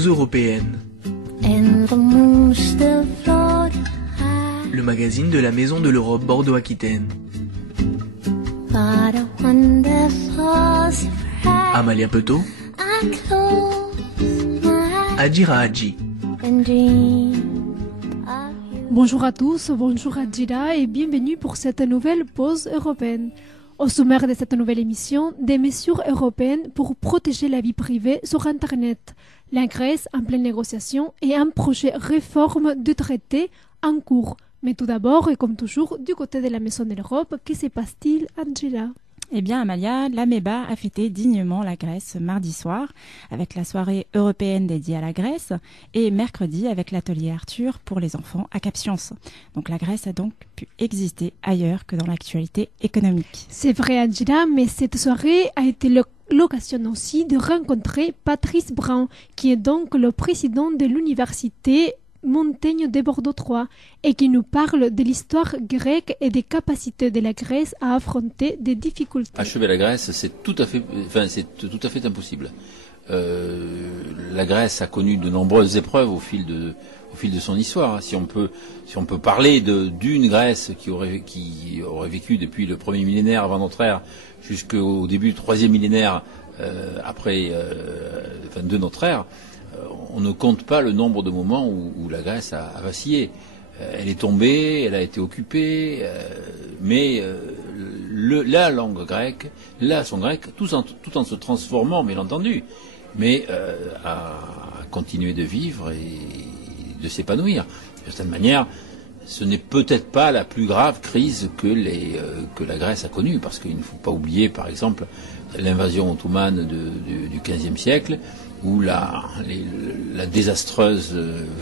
Pause européenne. Le magazine de la Maison de l'Europe Bordeaux-Aquitaine. Amalia Petot. Adjira Hadji. Bonjour à tous, bonjour Adjira et bienvenue pour cette nouvelle pause européenne. Au sommaire de cette nouvelle émission, des mesures européennes pour protéger la vie privée sur Internet, la Grèce en pleine négociation et un projet réforme du traité en cours. Mais tout d'abord, et comme toujours, du côté de la Maison de l'Europe, que se passe-t-il, Angela ? Eh bien, Amalia, l'Ameba a fêté dignement la Grèce mardi soir avec la soirée européenne dédiée à la Grèce et mercredi avec l'atelier Arthur pour les enfants à Cap Science. Donc la Grèce a donc pu exister ailleurs que dans l'actualité économique. C'est vrai, Angela, mais cette soirée a été l'occasion aussi de rencontrer Patrice Brown, qui est donc le président de l'université Montaigne de Bordeaux 3 et qui nous parle de l'histoire grecque et des capacités de la Grèce à affronter des difficultés. Achever la Grèce, c'est tout à fait impossible. La Grèce a connu de nombreuses épreuves au fil de son histoire. Si on peut parler d'une Grèce qui aurait vécu depuis le premier millénaire avant notre ère jusqu'au début du troisième millénaire de notre ère, on ne compte pas le nombre de moments où la Grèce a vacillé. Elle est tombée, elle a été occupée, mais la langue grecque, son grec, tout en se transformant, bien entendu, mais a continué de vivre et de s'épanouir. De certaine manière, ce n'est peut-être pas la plus grave crise que la Grèce a connue, parce qu'il ne faut pas oublier, par exemple, l'invasion ottomane du XVe siècle, ou la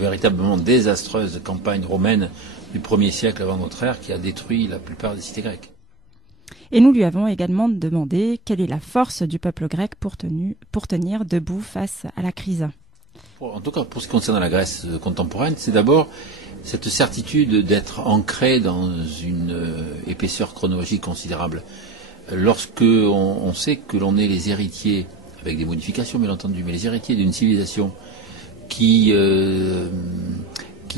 véritablement désastreuse campagne romaine du 1er siècle avant notre ère qui a détruit la plupart des cités grecques. Et nous lui avons également demandé quelle est la force du peuple grec pour tenir debout face à la crise. En tout cas, pour ce qui concerne la Grèce contemporaine, c'est d'abord cette certitude d'être ancré dans une épaisseur chronologique considérable. Lorsque on sait que l'on est les héritiers, avec des modifications bien entendu, mais les héritiers d'une civilisation qui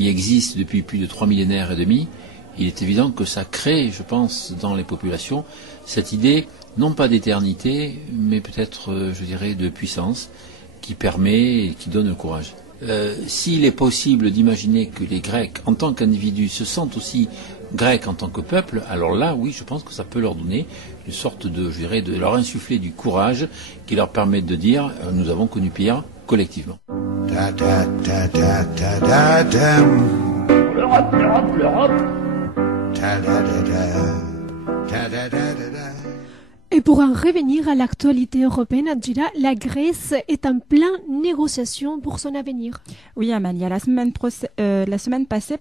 existe depuis plus de 3 millénaires et demi, il est évident que ça crée, je pense, dans les populations, cette idée, non pas d'éternité, mais peut-être, je dirais, de puissance, qui permet et qui donne le courage. S'il est possible d'imaginer que les Grecs, en tant qu'individus, se sentent aussi Grecs en tant que peuple, alors là, oui, je pense que ça peut leur donner une sorte de leur insuffler du courage qui leur permet de dire nous avons connu pire collectivement. Et pour en revenir à l'actualité européenne, Adjira, la Grèce est en pleine négociation pour son avenir. Oui, Amalia, la semaine passée,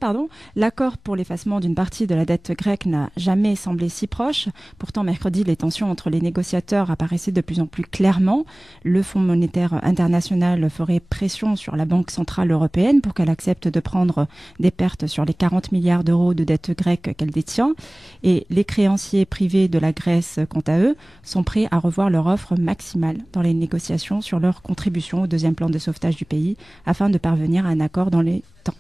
l'accord pour l'effacement d'une partie de la dette grecque n'a jamais semblé si proche. Pourtant, mercredi, les tensions entre les négociateurs apparaissaient de plus en plus clairement. Le Fonds monétaire international ferait pression sur la Banque centrale européenne pour qu'elle accepte de prendre des pertes sur les 40 milliards d'euros de dette grecque qu'elle détient. Et les créanciers privés de la Grèce, quant à eux, sont prêts à revoir leur offre maximale dans les négociations sur leur contribution au deuxième plan de sauvetage du pays afin de parvenir à un accord dans les temps.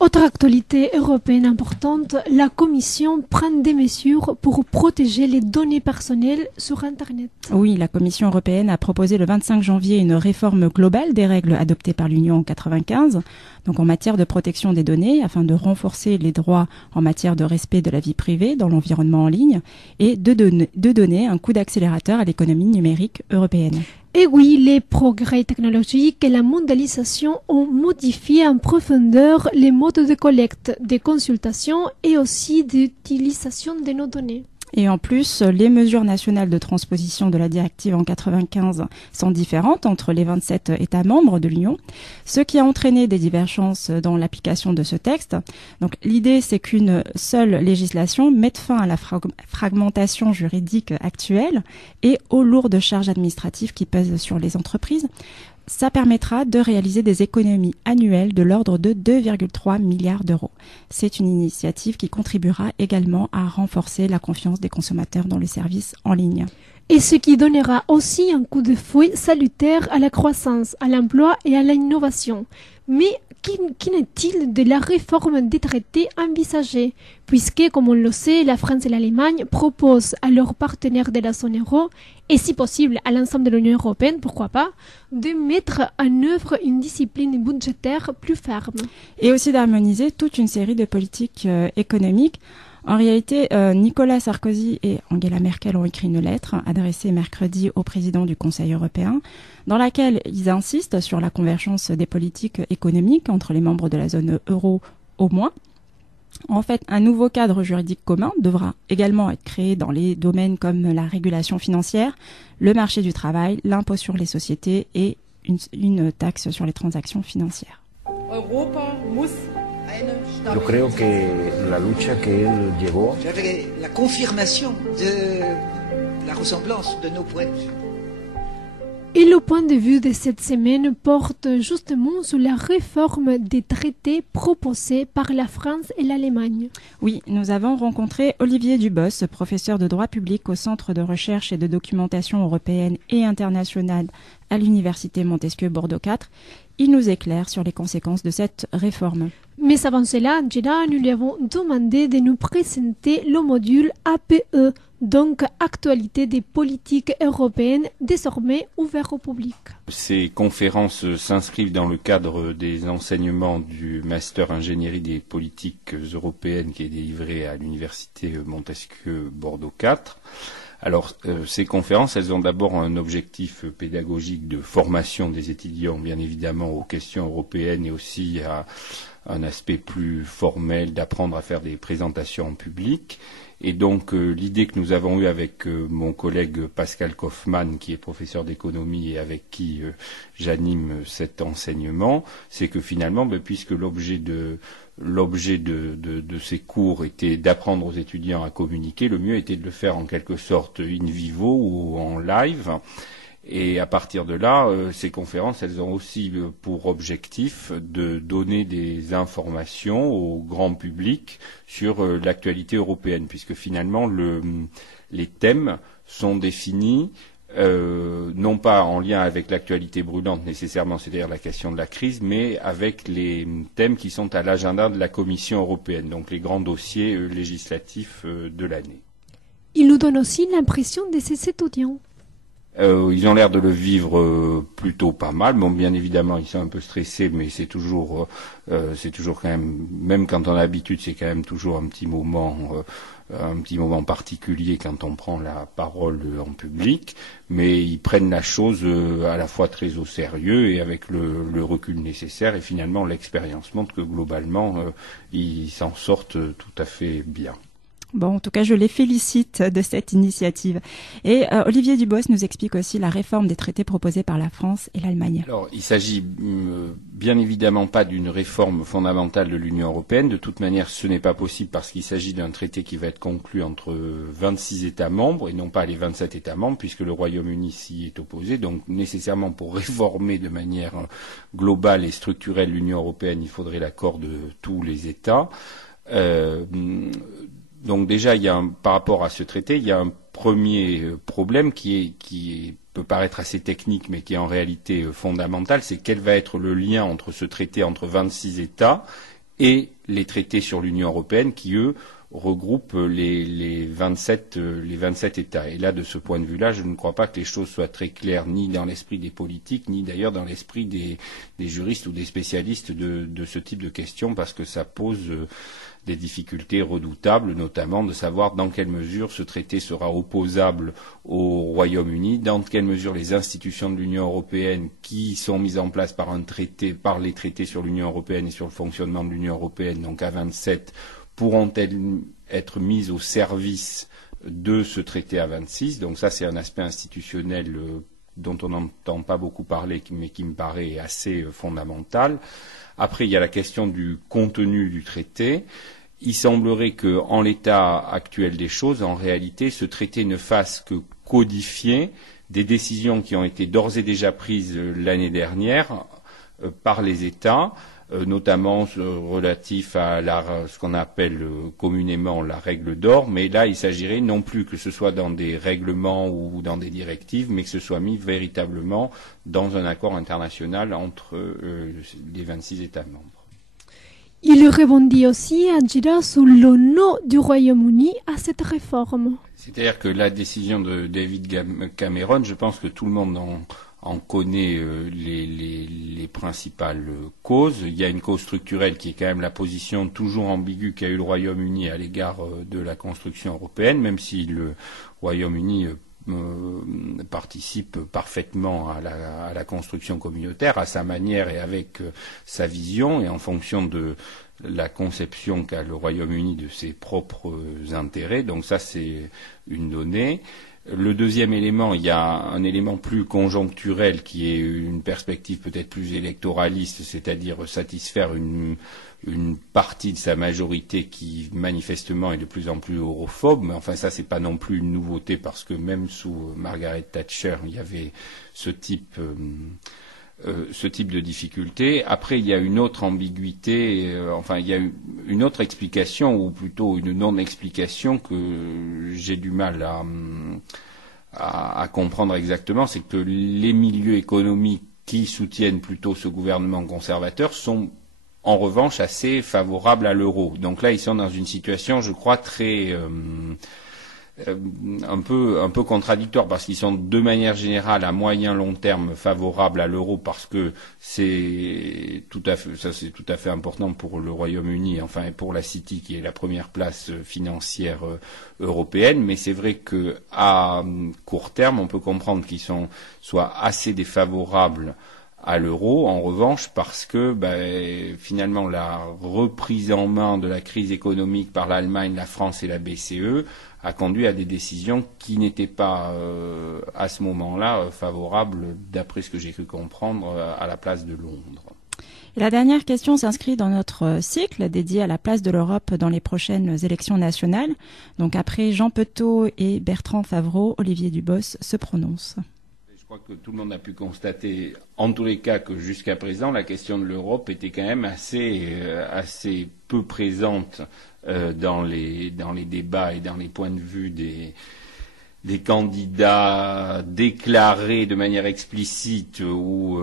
Autre actualité européenne importante, la Commission prend des mesures pour protéger les données personnelles sur Internet. Oui, la Commission européenne a proposé le 25 janvier une réforme globale des règles adoptées par l'Union en 1995, donc en matière de protection des données, afin de renforcer les droits en matière de respect de la vie privée dans l'environnement en ligne et de donner un coup d'accélérateur à l'économie numérique européenne. Et oui, les progrès technologiques et la mondialisation ont modifié en profondeur les modes de collecte, de consultation et aussi d'utilisation de nos données. Et en plus, les mesures nationales de transposition de la directive en 1995 sont différentes entre les 27 États membres de l'Union, ce qui a entraîné des divergences dans l'application de ce texte. Donc l'idée, c'est qu'une seule législation mette fin à la fragmentation juridique actuelle et aux lourdes charges administratives qui pèsent sur les entreprises. Ça permettra de réaliser des économies annuelles de l'ordre de 2,3 milliards d'euros. C'est une initiative qui contribuera également à renforcer la confiance des consommateurs dans les services en ligne. et ce qui donnera aussi un coup de fouet salutaire à la croissance, à l'emploi et à l'innovation. Mais qu'en est-il de la réforme des traités envisagée, puisque, comme on le sait, la France et l'Allemagne proposent à leurs partenaires de la zone euro, et si possible à l'ensemble de l'Union européenne, pourquoi pas, de mettre en œuvre une discipline budgétaire plus ferme. Et aussi d'harmoniser toute une série de politiques économiques. En réalité, Nicolas Sarkozy et Angela Merkel ont écrit une lettre adressée mercredi au président du Conseil européen, dans laquelle ils insistent sur la convergence des politiques économiques entre les membres de la zone euro au moins. En fait, un nouveau cadre juridique commun devra également être créé dans les domaines comme la régulation financière, le marché du travail, l'impôt sur les sociétés et une taxe sur les transactions financières. Yo creo que la lucha que él llevó. J'avais la confirmation de la ressemblance de nos points de vue. Et le point de vue de cette semaine porte justement sur la réforme des traités proposés par la France et l'Allemagne. Oui, nous avons rencontré Olivier Dubos, professeur de droit public au Centre de recherche et de documentation européenne et internationale à l'Université Montesquieu Bordeaux 4. Il nous éclaire sur les conséquences de cette réforme. Mais avant cela, Angela, nous lui avons demandé de nous présenter le module APE, donc Actualité des politiques européennes, désormais ouvert au public. Ces conférences s'inscrivent dans le cadre des enseignements du Master Ingénierie des politiques européennes qui est délivré à l'Université Montesquieu Bordeaux 4. Alors, ces conférences, elles ont d'abord un objectif pédagogique de formation des étudiants, bien évidemment, aux questions européennes et aussi à un aspect plus formel d'apprendre à faire des présentations en public. Et donc, l'idée que nous avons eue avec mon collègue Pascal Kaufmann, qui est professeur d'économie et avec qui j'anime cet enseignement, c'est que finalement, puisque l'objet de ces cours était d'apprendre aux étudiants à communiquer, le mieux était de le faire en quelque sorte in vivo ou en live. Et à partir de là, ces conférences, elles ont aussi pour objectif de donner des informations au grand public sur l'actualité européenne, puisque finalement les thèmes sont définis non pas en lien avec l'actualité brûlante nécessairement, c'est-à-dire la question de la crise, mais avec les thèmes qui sont à l'agenda de la Commission européenne, donc les grands dossiers législatifs de l'année. Il nous donne aussi l'impression de ces étudiants. Ils ont l'air de le vivre plutôt pas mal. Bon, bien évidemment, ils sont un peu stressés, mais c'est toujours quand même quand on a l'habitude, c'est quand même toujours un petit moment particulier quand on prend la parole en public. Mais ils prennent la chose à la fois très au sérieux et avec le recul nécessaire. Et finalement, l'expérience montre que globalement, ils s'en sortent tout à fait bien. Bon, en tout cas, je les félicite de cette initiative. Et Olivier Dubos nous explique aussi la réforme des traités proposés par la France et l'Allemagne. Alors, il s'agit bien évidemment pas d'une réforme fondamentale de l'Union européenne. De toute manière, ce n'est pas possible parce qu'il s'agit d'un traité qui va être conclu entre 26 États membres et non pas les 27 États membres, puisque le Royaume-Uni s'y est opposé. Donc, nécessairement, pour réformer de manière globale et structurelle l'Union européenne, il faudrait l'accord de tous les États. Donc déjà, par rapport à ce traité, il y a un premier problème qui peut paraître assez technique, mais qui est en réalité fondamental, c'est quel va être le lien entre ce traité entre 26 États et les traités sur l'Union européenne qui, eux, regroupent les 27 États. Et là, de ce point de vue-là, je ne crois pas que les choses soient très claires, ni dans l'esprit des politiques, ni d'ailleurs dans l'esprit des juristes ou des spécialistes de ce type de questions, parce que ça pose des difficultés redoutables, notamment de savoir dans quelle mesure ce traité sera opposable au Royaume-Uni, dans quelle mesure les institutions de l'Union européenne qui sont mises en place par les traités sur l'Union européenne et sur le fonctionnement de l'Union européenne, donc à 27, pourront-elles être mises au service de ce traité à 26. Donc ça, c'est un aspect institutionnel dont on n'entend pas beaucoup parler, mais qui me paraît assez fondamental. Après, il y a la question du contenu du traité. Il semblerait qu'en l'état actuel des choses, en réalité, ce traité ne fasse que codifier des décisions qui ont été d'ores et déjà prises l'année dernière par les États, notamment relatif à ce qu'on appelle communément la règle d'or, mais là il s'agirait non plus que ce soit dans des règlements ou dans des directives, mais que ce soit mis véritablement dans un accord international entre les 26 États membres. Il rebondit aussi, Adjira, sur le nom du Royaume-Uni à cette réforme. C'est-à-dire que la décision de David Cameron, je pense que tout le monde en connaît les principales causes. Il y a une cause structurelle qui est quand même la position toujours ambiguë qu'a eu le Royaume-Uni à l'égard de la construction européenne, même si le Royaume-Uni participe parfaitement à la construction communautaire, à sa manière et avec sa vision, et en fonction de la conception qu'a le Royaume-Uni de ses propres intérêts. Donc ça, c'est une donnée. Le deuxième élément, il y a un élément plus conjoncturel qui est une perspective peut-être plus électoraliste, c'est-à-dire satisfaire une partie de sa majorité qui manifestement est de plus en plus europhobe. Mais enfin, ça, c'est pas non plus une nouveauté parce que même sous Margaret Thatcher, il y avait ce type de difficulté. Après, il y a une autre ambiguïté, il y a une autre explication, ou plutôt une non-explication que j'ai du mal à comprendre exactement, c'est que les milieux économiques qui soutiennent plutôt ce gouvernement conservateur sont en revanche assez favorables à l'euro. Donc là, ils sont dans une situation, je crois, très un peu contradictoire, parce qu'ils sont de manière générale à moyen long terme favorables à l'euro, parce que c'est tout à fait important pour le Royaume-Uni, enfin et pour la City qui est la première place financière européenne. Mais c'est vrai que à court terme, on peut comprendre qu'ils soient assez défavorables à l'euro, en revanche, parce que finalement la reprise en main de la crise économique par l'Allemagne, la France et la BCE a conduit à des décisions qui n'étaient pas à ce moment-là favorables, d'après ce que j'ai cru comprendre, à la place de Londres. Et la dernière question s'inscrit dans notre cycle dédié à la place de l'Europe dans les prochaines élections nationales. Donc après Jean Petot et Bertrand Favreau, Olivier Dubos se prononce. Je crois que tout le monde a pu constater, en tous les cas, que jusqu'à présent, la question de l'Europe était quand même assez peu présente dans les débats et dans les points de vue des candidats déclarés de manière explicite ou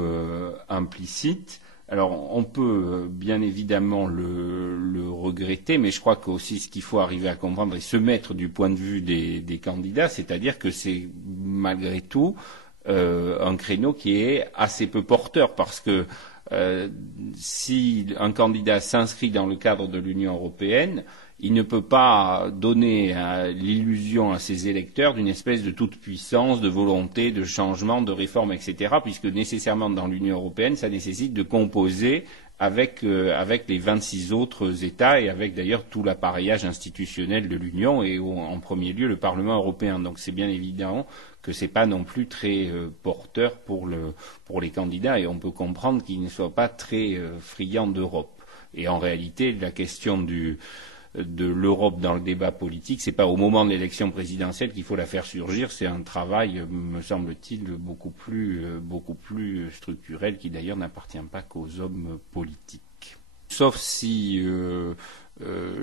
implicite. Alors, on peut bien évidemment le regretter, mais je crois qu'aussi ce qu'il faut arriver à comprendre et se mettre du point de vue des candidats, c'est-à-dire que c'est malgré tout un créneau qui est assez peu porteur, parce que si un candidat s'inscrit dans le cadre de l'Union européenne, il ne peut pas donner l'illusion à ses électeurs d'une espèce de toute-puissance, de volonté, de changement, de réforme, etc., puisque nécessairement dans l'Union européenne, ça nécessite de composer avec les 26 autres États et avec d'ailleurs tout l'appareillage institutionnel de l'Union et en premier lieu le Parlement européen. Donc c'est bien évident que c'est pas non plus très porteur pour les candidats, et on peut comprendre qu'ils ne soient pas très friands d'Europe. Et en réalité, la question de l'Europe dans le débat politique, c'est pas au moment de l'élection présidentielle qu'il faut la faire surgir, c'est un travail, me semble-t-il, beaucoup plus structurel, qui d'ailleurs n'appartient pas qu'aux hommes politiques. Sauf si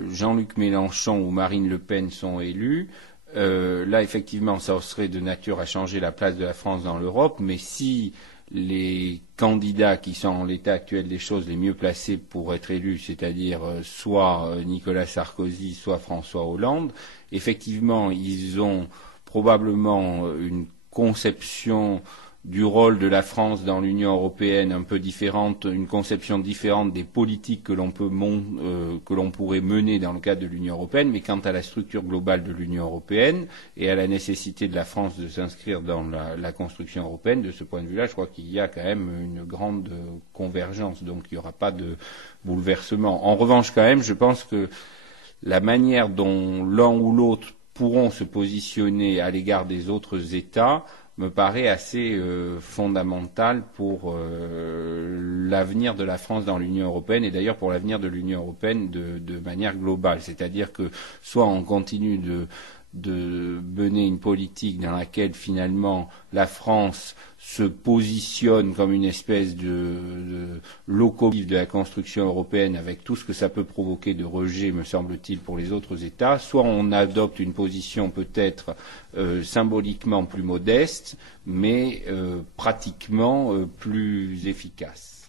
Jean-Luc Mélenchon ou Marine Le Pen sont élus, là effectivement ça serait de nature à changer la place de la France dans l'Europe, mais si les candidats qui sont en l'état actuel des choses les mieux placés pour être élus, c'est-à-dire soit Nicolas Sarkozy, soit François Hollande, effectivement, ils ont probablement une conception du rôle de la France dans l'Union européenne un peu différente, une conception différente des politiques que l'on pourrait mener dans le cadre de l'Union européenne, mais quant à la structure globale de l'Union européenne et à la nécessité de la France de s'inscrire dans la construction européenne, de ce point de vue-là, je crois qu'il y a quand même une grande convergence, donc il n'y aura pas de bouleversement. En revanche, quand même, je pense que la manière dont l'un ou l'autre pourront se positionner à l'égard des autres États me paraît assez fondamental pour l'avenir de la France dans l'Union européenne, et d'ailleurs pour l'avenir de l'Union européenne de manière globale. C'est-à-dire que soit on continue de mener une politique dans laquelle finalement la France se positionne comme une espèce de locomotive de la construction européenne avec tout ce que ça peut provoquer de rejet, me semble-t-il, pour les autres États, soit on adopte une position peut-être symboliquement plus modeste, mais pratiquement plus efficace.